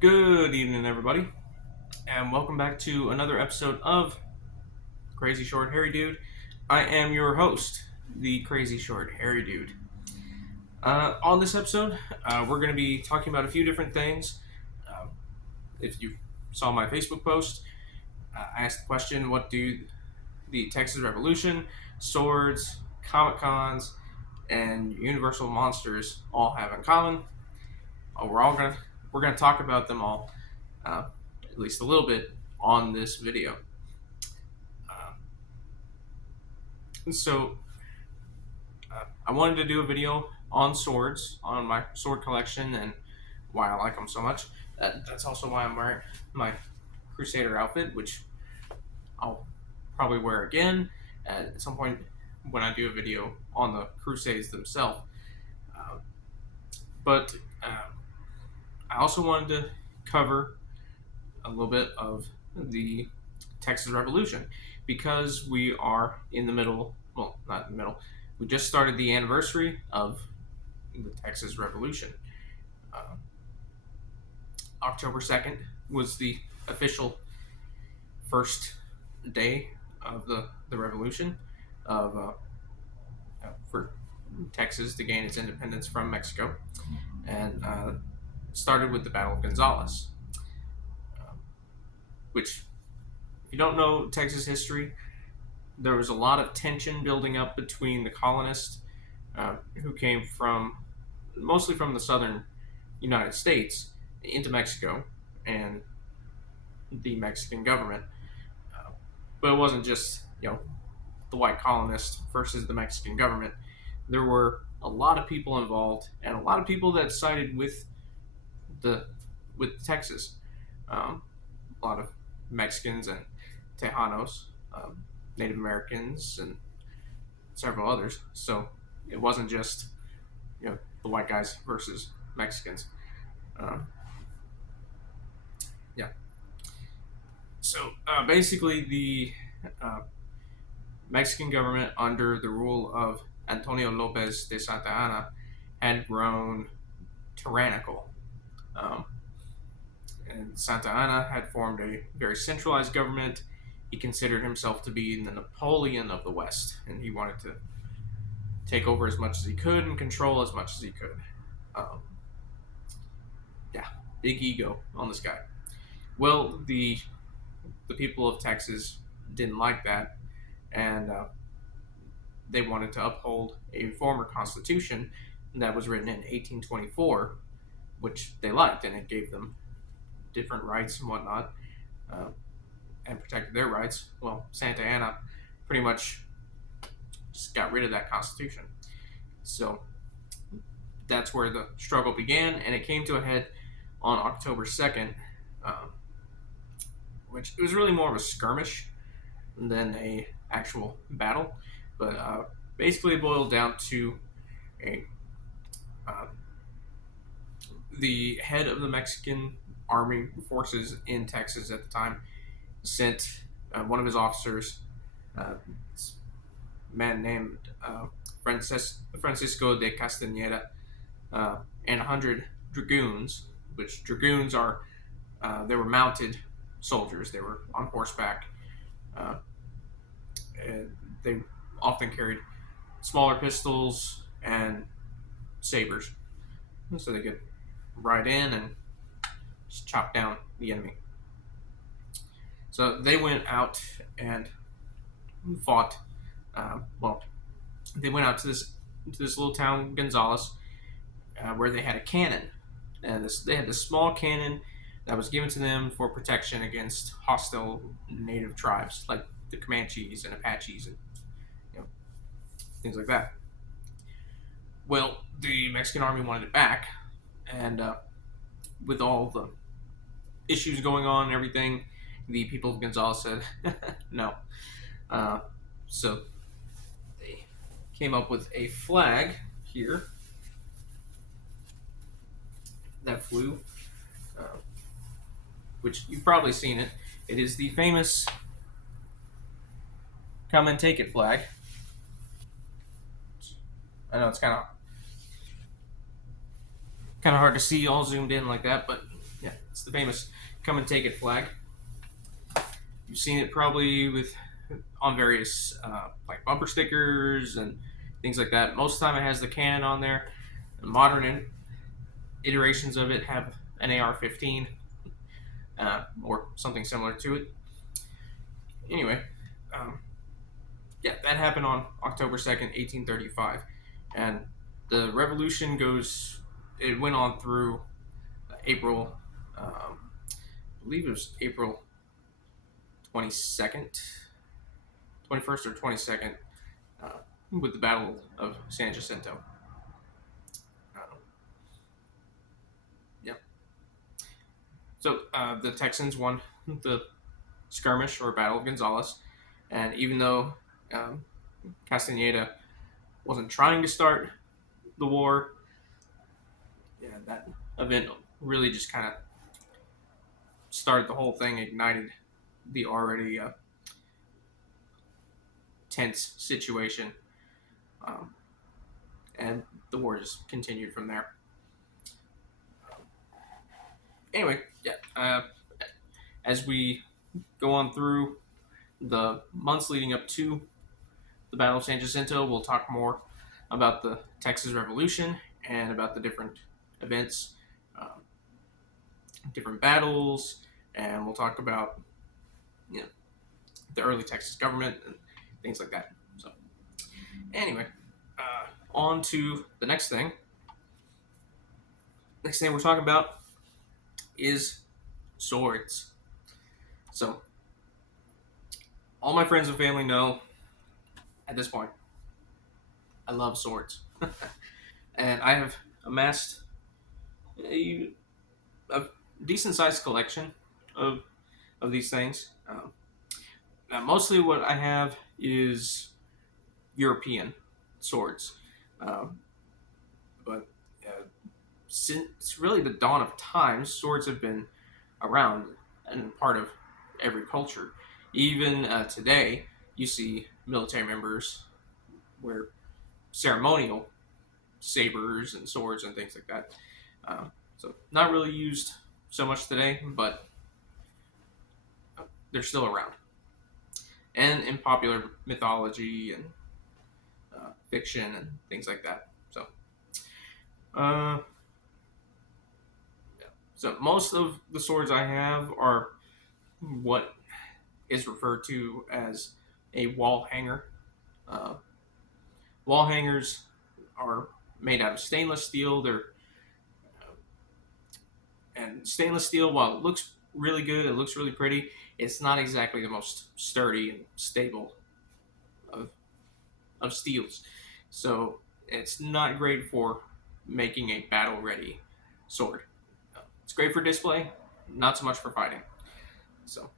Good evening, everybody, and welcome back to another episode of Crazy Short Hairy Dude. I am your host, the Crazy Short Hairy Dude. On this episode, we're going to be talking about a few different things. Uh, if you saw my Facebook post, I asked the question, what do the Texas Revolution, swords, Comic Cons, and Universal Monsters all have in common? We're gonna talk about them all, uh, at least a little bit, on this video. Uh, so I wanted to do a video on swords, on my sword collection, and why I like them so much. That's also why I'm wearing my Crusader outfit, which I'll probably wear again at some point when I do a video on the Crusades themselves. Uh, but I also wanted to cover a little bit of the Texas Revolution because we are in the middle, well, not in the middle, we just started the anniversary of the Texas Revolution. Uh, October 2nd was the official first day of the revolution for Texas to gain its independence from Mexico, and started with the Battle of Gonzales, which, if you don't know Texas history, there was a lot of tension building up between the colonists who came from mostly from the southern United States into Mexico and the Mexican government. Uh, but it wasn't just the white colonists versus the Mexican government. There were a lot of people involved and a lot of people that sided the with Texas. A lot of Mexicans and Tejanos, Native Americans, and several others. So it wasn't just the white guys versus Mexicans. Um, yeah. So basically, the uh, Mexican government under the rule of Antonio Lopez de Santa Anna had grown tyrannical. Um, and Santa Anna had formed a very centralized government. He considered himself to be the Napoleon of the West, and he wanted to take over as much as he could and control as much as he could. Um, yeah, big ego on this guy. Well, the people of Texas didn't like that, and they wanted to uphold a former constitution that was written in 1824, which they liked, and it gave them different rights and whatnot, uh, and protected their rights. Well, Santa Anna pretty much just got rid of that constitution. So that's where the struggle began, and it came to a head on October 2nd, which it was really more of a skirmish than a actual battle. But basically, it boiled down to a uh, the head of the Mexican army forces in Texas at the time sent one of his officers, this man named Francisco de Castañeda, and 100 dragoons, which dragoons are, they were mounted soldiers. They were on horseback. Uh, and they often carried smaller pistols and sabers, so they could ride in and just chop down the enemy. So they went out and fought. Well, they went out to this little town, Gonzales, where they had a cannon, and they had this small cannon that was given to them for protection against hostile native tribes like the Comanches and Apaches and things like that. Well, the Mexican army wanted it back, and with all the issues going on and everything, the people of Gonzales said no. So they came up with a flag here that flew, which you've probably seen it. It is the famous "Come and Take It" flag. I know it's kind of hard to see all zoomed in like that, but yeah, It's the famous "Come and Take It" flag. You've seen it probably with on various like bumper stickers and things like that. Most of the time, it has the cannon on there. Modern iterations of it have an AR-15 or something similar to it. Anyway, um, yeah, that happened on October 2nd, 1835, and the revolution goes. It went on through April. I believe it was April 22nd, 21st or 22nd, uh, with the Battle of San Jacinto. Uh, yeah. So the Texans won the skirmish or Battle of Gonzales, and even though um, Castaneda wasn't trying to start the war, yeah, that event really just kind of started the whole thing, ignited the already tense situation, um, and the war just continued from there. Anyway, yeah, as we go on through the months leading up to the Battle of San Jacinto, we'll talk more about the Texas Revolution and about the different events, um, different battles, and we'll talk about you know the early Texas government and things like that. So anyway, on to the next thing. Next thing we're talking about is swords. So all my friends and family know at this point I love swords, and I have amassed a, a decent sized collection of these things. Now mostly what I have is European swords, um, but since really the dawn of time, swords have been around and part of every culture. Even today, you see military members wear ceremonial sabers and swords and things like that. So not really used so much today, but they're still around. And in popular mythology and fiction and things like that. Uh, so most of the swords I have are what is referred to as a wall hanger. Uh, Wall hangers are made out of stainless steel. They're and stainless steel, while it looks really good, it looks really pretty. It's not exactly the most sturdy and stable of steels, so it's not great for making a battle ready sword. It's great for display, not so much for fighting. So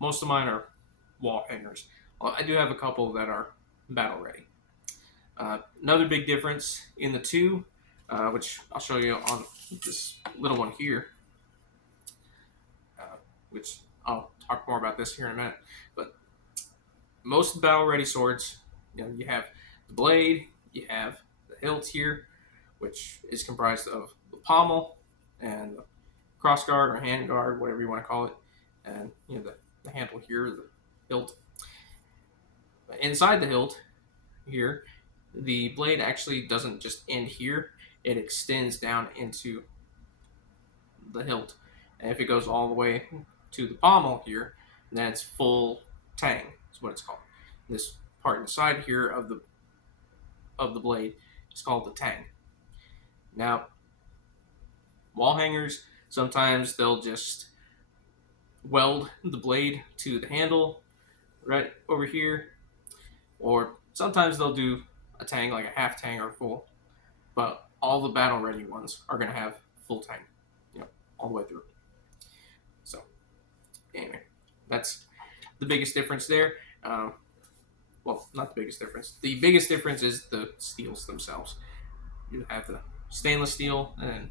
most of mine are wall hangers. Well, I do have a couple that are battle ready. Another big difference in the two, which I'll show you on this little one here, which I'll talk more about this here in a minute. But most battle ready swords, you have the blade, you have the hilt here, which is comprised of the pommel and the cross guard or hand guard, whatever you want to call it, and the handle here, the hilt. Inside the hilt here, the blade actually doesn't just end here; it extends down into the hilt, and if it goes all the way to the pommel here, then it's full tang. Is what it's called. This part inside here of the blade is called the tang. Now, wall hangers sometimes they'll just weld the blade to the handle right over here, or sometimes they'll do a tang like a half tang or full. But all the battle ready ones are going to have full tang, all the way through. So anyway, that's the biggest difference there. Well, not the biggest difference. The biggest difference is the steels themselves. You have the stainless steel, and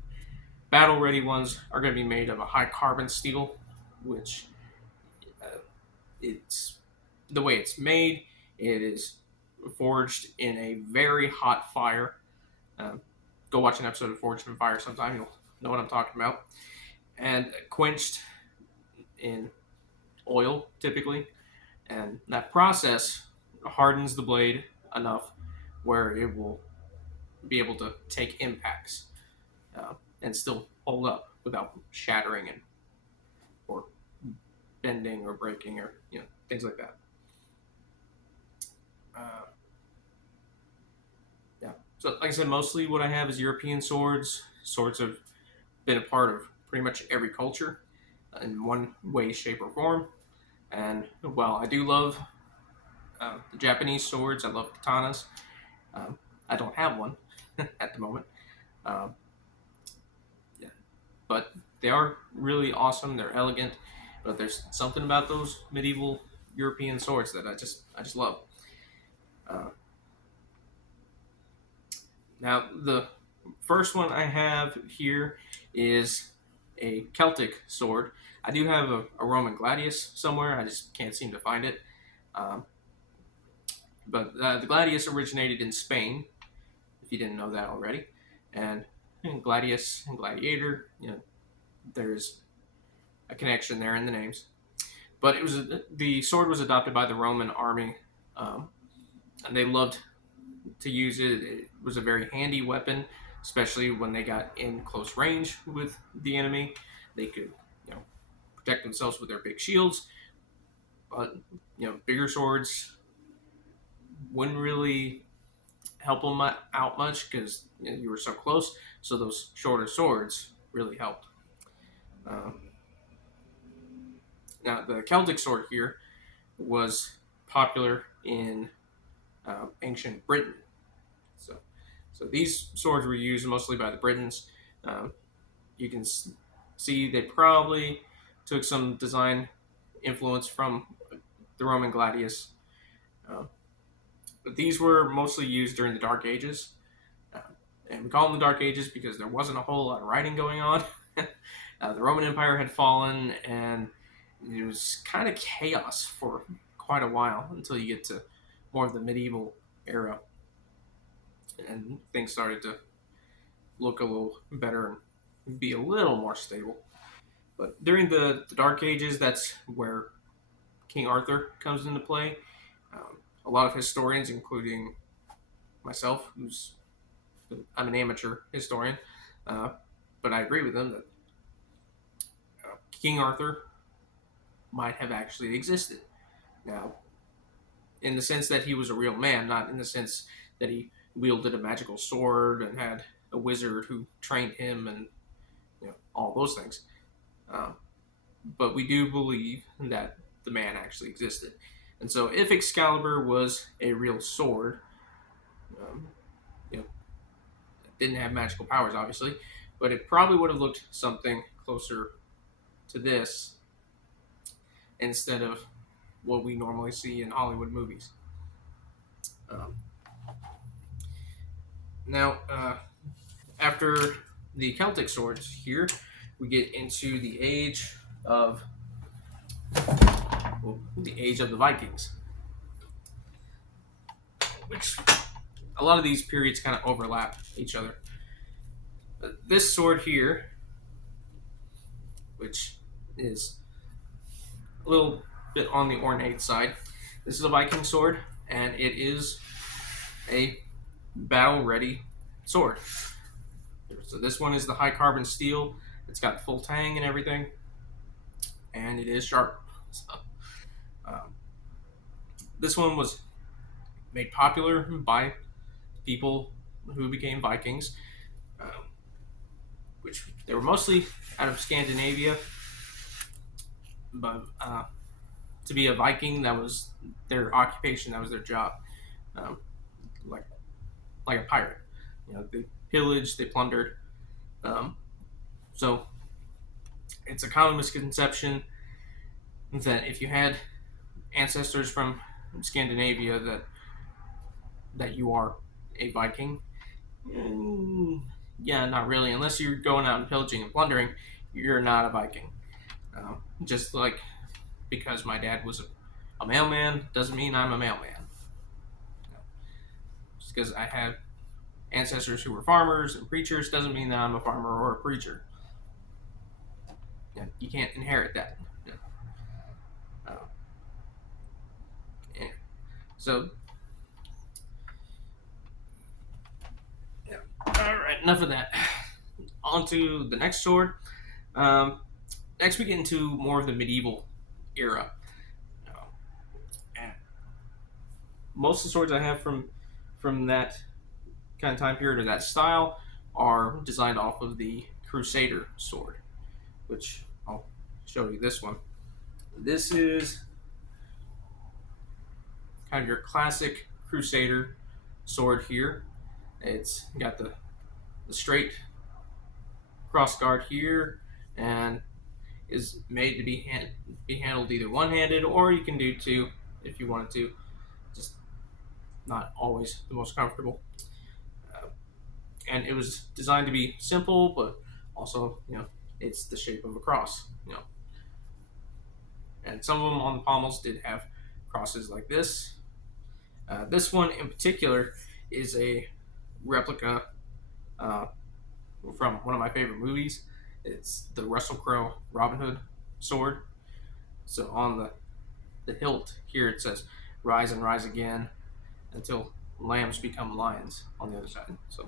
battle ready ones are going to be made of a high carbon steel, which it's the way it's made. It is forged in a very hot fire. Go watch an episode of Forged in Fire sometime. You'll know what I'm talking about. and quenched in oil typically, and that process hardens the blade enough where it will be able to take impacts and still hold up without shattering and or bending or breaking or things like that. Uh, yeah. So, like I said, mostly what I have is European swords. Swords have been a part of pretty much every culture in one way, shape, or form. And while I do love the Japanese swords, I love katanas. Um, I don't have one at the moment. Um, yeah, but they are really awesome. They're elegant, but there's something about those medieval European swords that I just love. Uh, Now the first one I have here is a Celtic sword. I do have a Roman gladius somewhere. I just can't seem to find it. Um, but the gladius originated in Spain. If you didn't know that already, and gladius and gladiator, there's a connection there in the names. But the sword was adopted by the Roman army, um, and they loved to use it. It was a very handy weapon, especially when they got in close range with the enemy. They could, you know, protect themselves with their big shields. But bigger swords wouldn't really help them out much because you were so close. So those shorter swords really helped. Um, Now the Celtic sword here was popular in ancient Britain. So, so these swords were used mostly by the Britons. Um, you can see they probably took some design influence from the Roman gladius. Um, but these were mostly used during the Dark Ages. Uh, and we call them the Dark Ages because there wasn't a whole lot of writing going on. The Roman Empire had fallen, and it was kind of chaos for quite a while until you get to more of the medieval era, and things started to look a little better and be a little more stable. But during the Dark Ages, that's where King Arthur comes into play. A lot of historians, including myself, I'm an amateur historian, uh, but I agree with them that King Arthur might have actually existed. Now, in the sense that he was a real man, not in the sense that he wielded a magical sword and had a wizard who trained him and all those things. Um, but we do believe that the man actually existed. And so, if Excalibur was a real sword, um, you know, it didn't have magical powers, obviously, but it probably would have looked something closer to this instead of what we normally see in Hollywood movies. Um, now, after the Celtic swords here, we get into of the age of the Vikings, which a lot of these periods kind of overlap each other. This sword here, which is a little bit on the ornate side, this is a Viking sword, and it is a battle-ready sword. So this one is the high carbon steel. It's got full tang and everything, and it is sharp. So, um, this one was made popular by people who became Vikings, um, which they were mostly out of Scandinavia. But to be a Viking, that was their occupation. That was their job, um, like like a pirate. They pillaged, they plundered. Um, so it's a common misconception that if you had ancestors from Scandinavia, that you are a Viking. Mm, yeah, not really. Unless you're going out and pillaging and plundering, you're not a Viking. Just like because my dad was a mailman doesn't mean I'm a mailman. Just because I have ancestors who were farmers and preachers doesn't mean that I'm a farmer or a preacher. You can't inherit that. Uh, yeah. So, yeah. All right, enough of that. On to the next sword. Um, Next, we get into more of the medieval era. Uh, and most of the swords I have from that kind of time period or that style are designed off of the Crusader sword, which I'll show you this one. This is kind of your classic Crusader sword here. It's got the straight cross guard here and is made to be handled either one-handed or you can do two if you wanted to. Just not always the most comfortable. Uh, and it was designed to be simple, but also it's the shape of a cross. And some of them on the pommels did have crosses like this. This one in particular is a replica uh, from one of my favorite movies. It's the Russell Crowe Robin Hood sword. So on the hilt here it says "Rise and rise again until lambs become lions" on the other side. So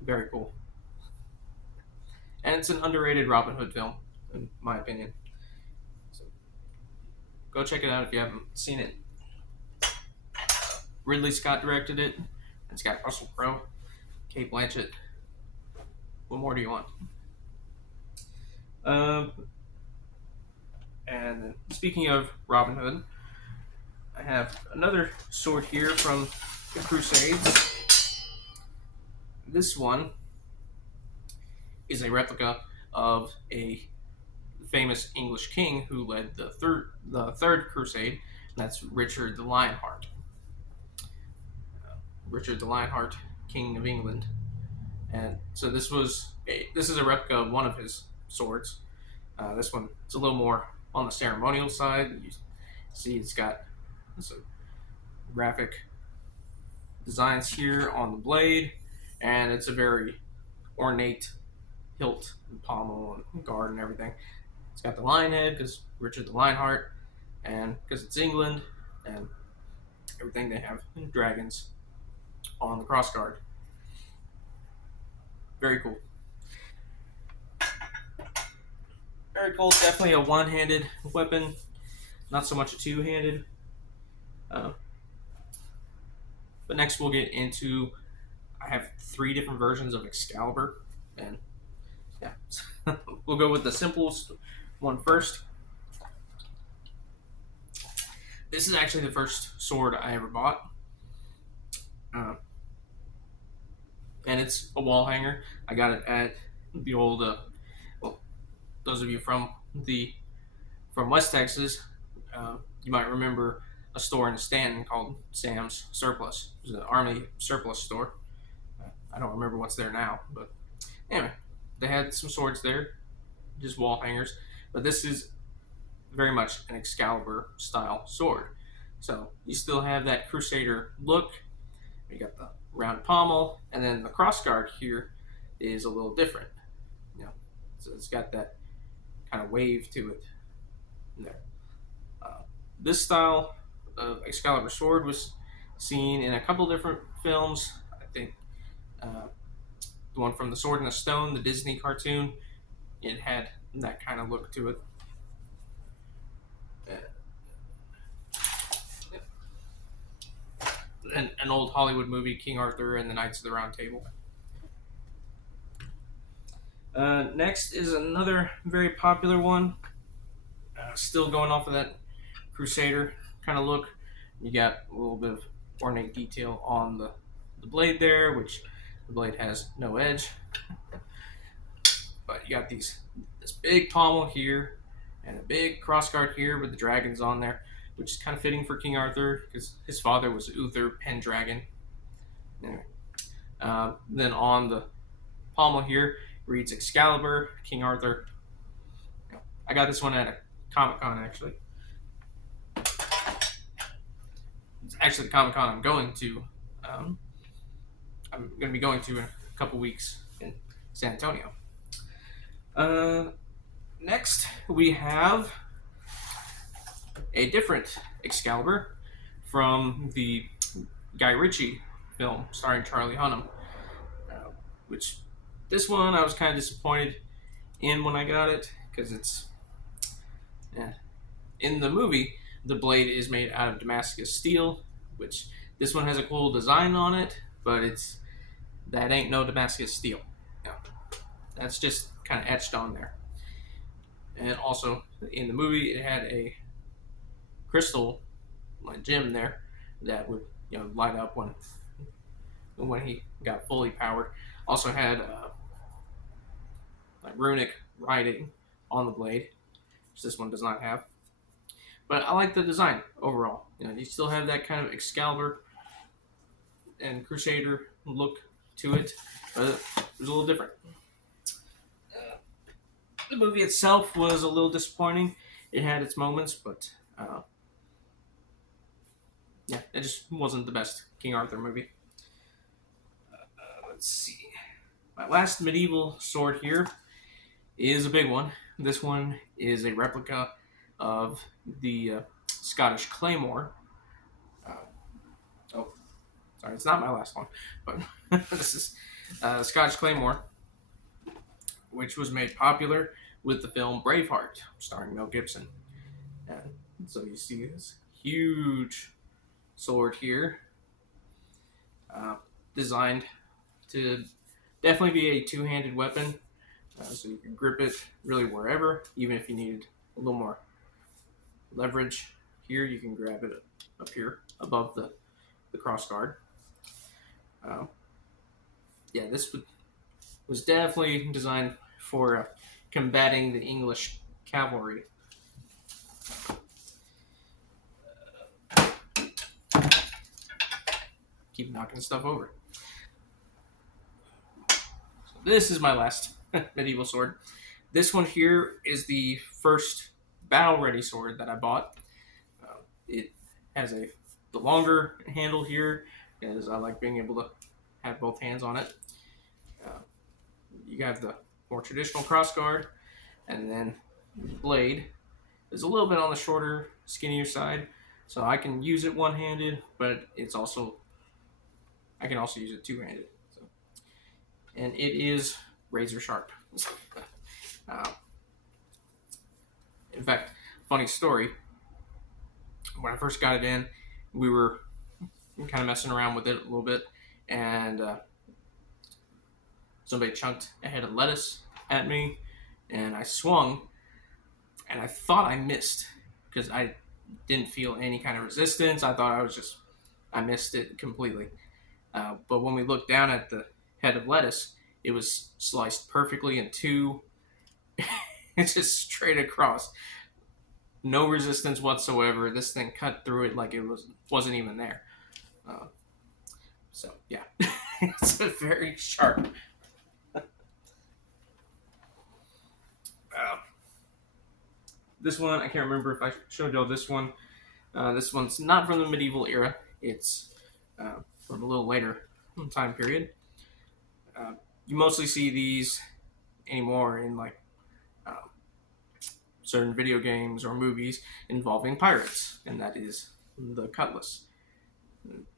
very cool, and it's an underrated Robin Hood film, in my opinion. So go check it out if you haven't seen it. Ridley Scott directed it. It's got Russell Crowe, Kate Blanchett. What more do you want? Um, and speaking of Robin Hood, I have another sword here from the Crusades. This one is a replica of a famous English king who led the third crusade, and that's Richard the Lionheart. Richard the Lionheart, King of England. And so this is a replica of one of his swords. This one is a little more on the ceremonial side. You see, it's got some graphic designs here on the blade, and it's a very ornate hilt and pommel and guard and everything. It's got the lion head because Richard the Lionheart, and because it's England, and everything they have dragons on the crossguard. Very cool. Very cool. Definitely a one-handed weapon, not so much a two-handed. Uh, but next we'll get into. I have three different versions of Excalibur, and yeah, we'll go with the simplest one first. This is actually the first sword I ever bought, uh, and it's a wall hanger. I got it at the old. Well, those of you from West Texas, you might remember a store in Stanton called Sam's Surplus. It was an Army surplus store. I don't remember what's there now, but anyway, they had some swords there, just wall hangers. But this is very much an Excalibur style sword. So you still have that Crusader look. You got the round pommel, and then the crossguard here is a little different. So it's got that kind of wave to it. There. This style of Excalibur sword was seen in a couple different films. I think the one from The Sword and the Stone, the Disney cartoon, it had that kind of look to it. An old Hollywood movie, King Arthur and the Knights of the Round Table. Next is another very popular one. Still going off of that Crusader kind of look. You got a little bit of ornate detail on the blade there, which the blade has no edge. But you got this big pommel here and a big crossguard here with the dragons on there, which is kind of fitting for King Arthur because his father was Uther Pendragon. Anyway, then on the pommel here reads Excalibur, King Arthur. I got this one at a Comic Con actually. It's actually the Comic Con I'm going to. I'm going to be going to in a couple weeks in San Antonio. Next, we have a different Excalibur from the Guy Ritchie film starring Charlie Hunnam, uh, which this one I was kind of disappointed in when I got it because it's in the movie the blade is made out of Damascus steel, which this one has a cool design on it, but that ain't no Damascus steel. No, that's just kind of etched on there. And also in the movie it had a crystal like gem there that would light up when he got fully powered. Also had like runic writing on the blade, which this one does not have. But I like the design overall. You still have that kind of Excalibur and Crusader look to it, but it was a little different. The movie itself was a little disappointing. It had its moments, but yeah, it just wasn't the best King Arthur movie. Let's see. My last medieval sword here is a big one. This one is a replica of the Scottish Claymore. Uh, oh, sorry, it's not my last one, but this is Scottish Claymore, which was made popular with the film Braveheart, starring Mel Gibson. And so you see this huge sword here, designed to definitely be a two-handed weapon, so you can grip it really wherever, even if you needed a little more leverage here, you can grab it up here above the cross guard. Yeah, this was definitely designed for combating the English cavalry. Keep knocking stuff over. So this is my last medieval sword. This one here is the first battle-ready sword that I bought. It has the longer handle here, as I like being able to have both hands on it. You have the more traditional crossguard, and then the blade is a little bit on the shorter, skinnier side, so I can use it one-handed, but I can also use it two-handed. So, and it is razor sharp. uh, in fact, funny story. When I first got it in, we were kind of messing around with it a little bit, and somebody chunked a head of lettuce at me, and I swung, and I thought I missed because I didn't feel any kind of resistance. I thought I missed it completely. But when we looked down at the head of lettuce, it was sliced perfectly in two. It's just straight across. No resistance whatsoever. This thing cut through it like it wasn't even there. So yeah, it's a very sharp. This one, I can't remember if I showed y'all this one. This one's not from the medieval era. It's from a little later time period. You mostly see these anymore in like certain video games or movies involving pirates, and that is the cutlass.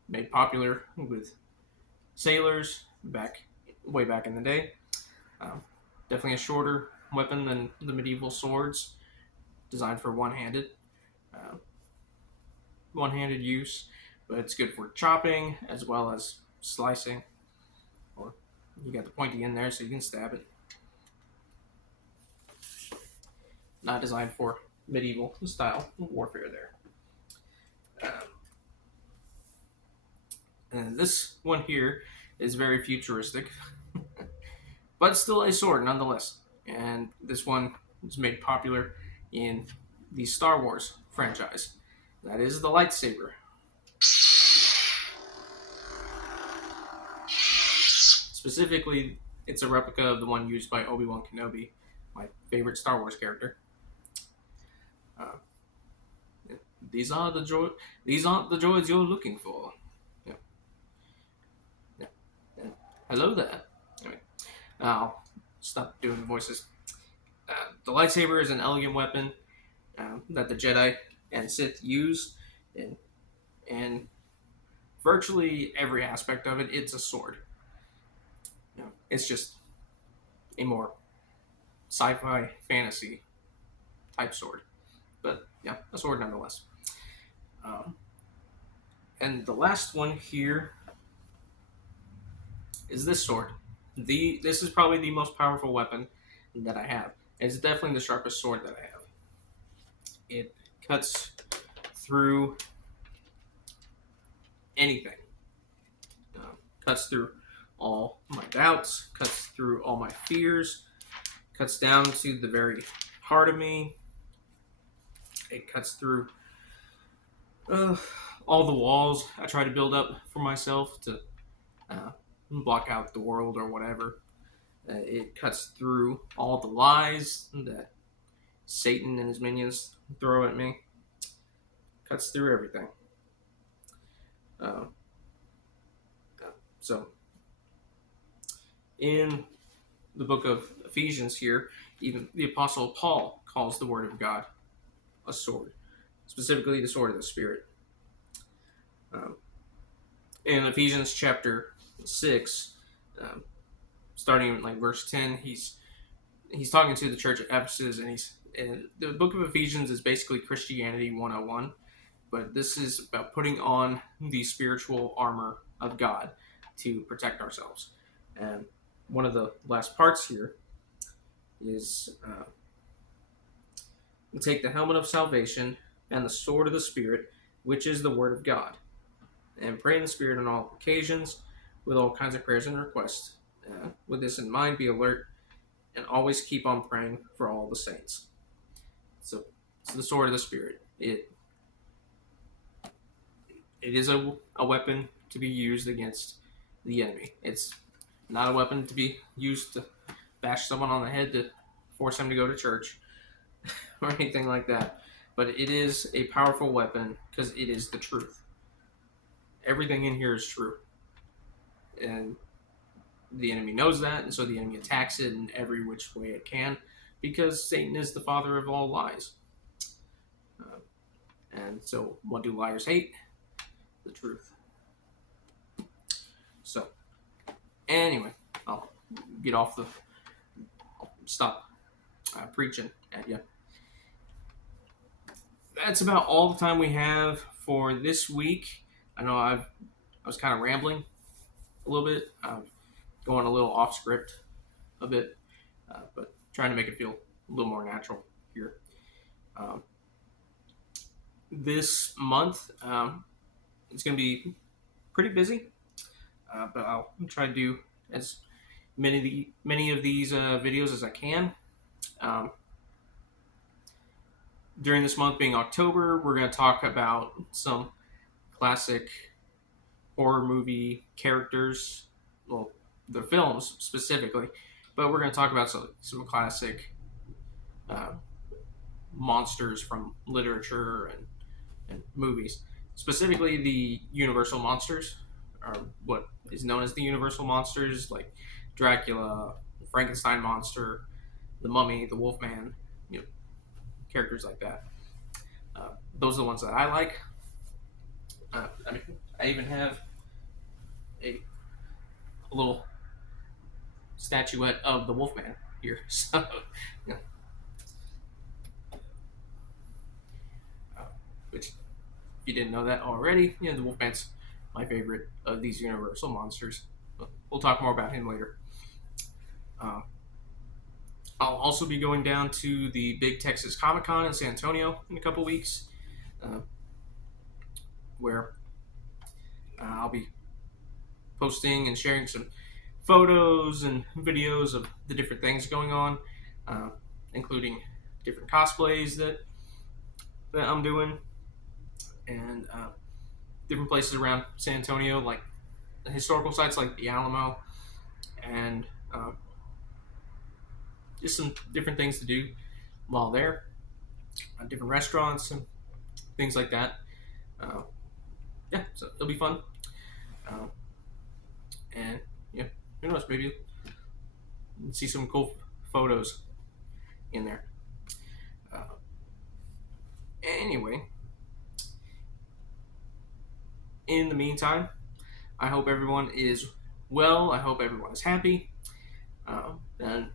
Made popular with sailors way back in the day. Definitely a shorter weapon than the medieval swords, designed for one-handed use, but it's good for chopping as well as slicing. Or you got the pointy end there so you can stab it. Not designed for medieval style warfare there. And this one here is very futuristic, but still a sword nonetheless. And this one was made popular in the Star Wars franchise. That is the lightsaber. Specifically, it's a replica of the one used by Obi-Wan Kenobi, my favorite Star Wars character. These aren't the droids you're looking for. Yeah. Yeah. Yeah. Hello there. Anyway, I'll stop doing voices. The lightsaber is an elegant weapon that the Jedi and Sith use in virtually every aspect of it. It's a sword. It's just a more sci-fi fantasy type sword, but yeah, a sword nonetheless. Um, and the last one here is this sword. This is probably the most powerful weapon that I have. It's definitely the sharpest sword that I have. It cuts through anything. Cuts through all my doubts. Cuts through all my fears. Cuts down to the very heart of me. It cuts through uh, all the walls I try to build up for myself to uh, block out the world or whatever. It cuts through all the lies that Satan and his minions throw at me. Cuts through everything. Uh, so, in the book of Ephesians here, even the Apostle Paul calls the Word of God a sword, specifically the sword of the Spirit. In Ephesians chapter 6, starting like verse 10, he's talking to the church at Ephesus, and the book of Ephesians is basically Christianity 101, but this is about putting on the spiritual armor of God to protect ourselves. And one of the last parts here is take the helmet of salvation and the sword of the Spirit, which is the word of God, and pray in the Spirit on all occasions with all kinds of prayers and requests. With this in mind, be alert and always keep on praying for all the saints. So it's the sword of the Spirit. It is a weapon to be used against the enemy. It's not a weapon to be used to bash someone on the head to force them to go to church or anything like that. But it is a powerful weapon because it is the truth. Everything in here is true. And the enemy knows that, and so the enemy attacks it in every which way it can because Satan is the father of all lies. And so what do liars hate? The truth. So, anyway, I'll get off the... I'll stop preaching at you. That's about all the time we have for this week. I know I was kind of rambling a little bit, going a little off script a bit, but trying to make it feel a little more natural here. This month, it's going to be pretty busy, but I'll try to do as many of these videos as I can. During this month being October, we're going to talk about some classic horror movie characters, well, the films specifically, but we're going to talk about some classic monsters from literature and movies. Specifically, the Universal monsters, or what is known as the Universal monsters, like Dracula, Frankenstein monster, the Mummy, the Wolfman, characters like that. Those are the ones that I like. I even have a little statuette of the Wolfman here. So, yeah. Which, if you didn't know that already, the Wolfman's my favorite of these Universal monsters. But we'll talk more about him later. I'll also be going down to the Big Texas Comic Con in San Antonio in a couple weeks, where I'll be posting and sharing some photos and videos of the different things going on, including different cosplays that I'm doing, and different places around San Antonio, like historical sites like the Alamo, and just some different things to do while there, different restaurants and things like that. Yeah, so it'll be fun. And who knows, maybe see some cool photos in there. Uh, anyway, in the meantime, I hope everyone is well. I hope everyone is happy and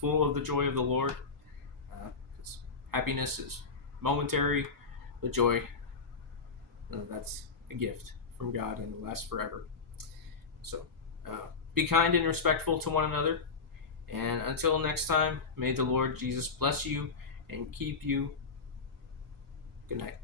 full of the joy of the Lord. Because happiness is momentary, the joy, that's a gift from God and it lasts forever. So be kind and respectful to one another. And until next time, may the Lord Jesus bless you and keep you. Good night.